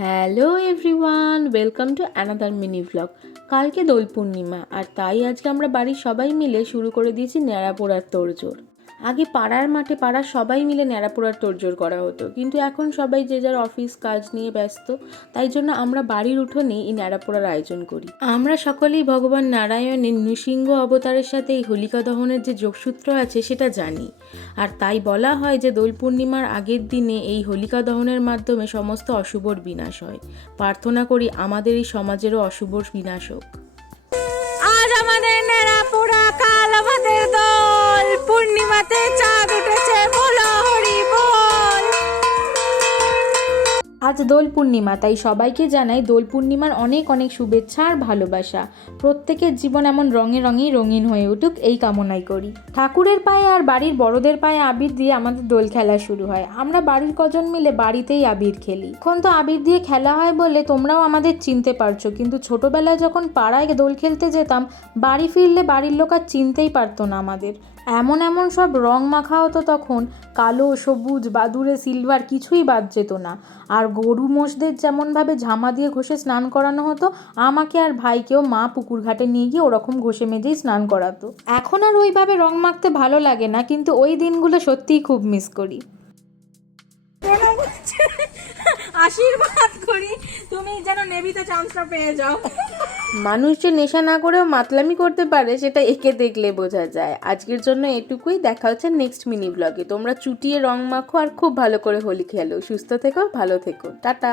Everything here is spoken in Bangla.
Hello everyone, welcome to another mini vlog. কালকে দোল পূর্ণিমা, আর তাই আজকে আমরা বাড়ির সবাই মিলে শুরু করে দিয়েছি ন্যাড়া পোড়ার তোড়জোড়। আগে পাড়ার মাঠে পাড়ার সবাই মিলে ন্যাড়া পোড়ার তোড়জোড় করা হতো, কিন্তু এখন সবাই যে যার অফিস কাজ নিয়ে ব্যস্ত, তাই জন্য আমরা বাড়ির উঠোনেই এই ন্যাড়া পোড়ার আয়োজন করি। আমরা সকলেই ভগবান নারায়ণের নৃসিংহ অবতারের সাথে এই হোলিকা দহনের যে যোগসূত্র আছে সেটা জানি, আর তাই বলা হয় যে দোল পূর্ণিমার আগের দিনে এই হোলিকা দহনের মাধ্যমে সমস্ত অশুভর বিনাশ হয়। প্রার্থনা করি আমাদের এই সমাজেরও অশুভর বিনাশ হোক। আজ আমাদের নেড়া পোড়া, কাল আমাদের দোল পূর্ণিমাতে চাঁদ উঠেছে, বলো হরি বল। আজ দোল পূর্ণিমা, তাই সবাইকে জানাই দোল পূর্ণিমার অনেক অনেক শুভেচ্ছা আর ভালোবাসা। প্রত্যেকের জীবন এমন রঙে রঙেই রঙিন হয়ে উঠুক, এই কামনাই করি। ঠাকুরের পায়ে আর বাড়ির বড়দের পায়ে আবির দিয়ে আমাদের দোল খেলা শুরু হয়। আমরা বাড়ির কজন মিলে বাড়িতেই আবির খেলি। এখন তো আবির দিয়ে খেলা হয় বলে তোমরাও আমাদের চিনতে পারছো, কিন্তু ছোটবেলায় যখন পাড়ায় দোল খেলতে যেতাম, বাড়ি ফিরলে বাড়ির লোক আর চিনতেই পারতো না আমাদের। এমন এমন সব রং মাখা হতো তখন, কালো, সবুজ, বাদুড়ে, সিলভার, কিছুই বাদ যেত না। আর গরু মোষদের যেমনভাবে ঝামা দিয়ে ঘষে স্নান করানো হতো, আমাকে আর ভাইকেও মা পুকুর ঘাটে নিয়ে গিয়ে ওরকম ঘষে মেজেই স্নান করাতো। এখন আর ওইভাবে রং মাখতে ভালো লাগে না, কিন্তু ওই দিনগুলো সত্যিই খুব মিস করি। আশীর্বাদ করি তুমি যেন নেভিতে চান্সটা পেয়ে যাও। মানুষ যে নেশা না করেও মাতলামি করতে পারে সেটা একে দেখলে বোঝা যায়। আজকের জন্য এটুকুই, দেখা হচ্ছে নেক্সট মিনি ব্লগে। তোমরা চুটিয়ে রং মাখো আর খুব ভালো করে হোলি খেলো। সুস্থ থেকো, ভালো থেকো, টাটা।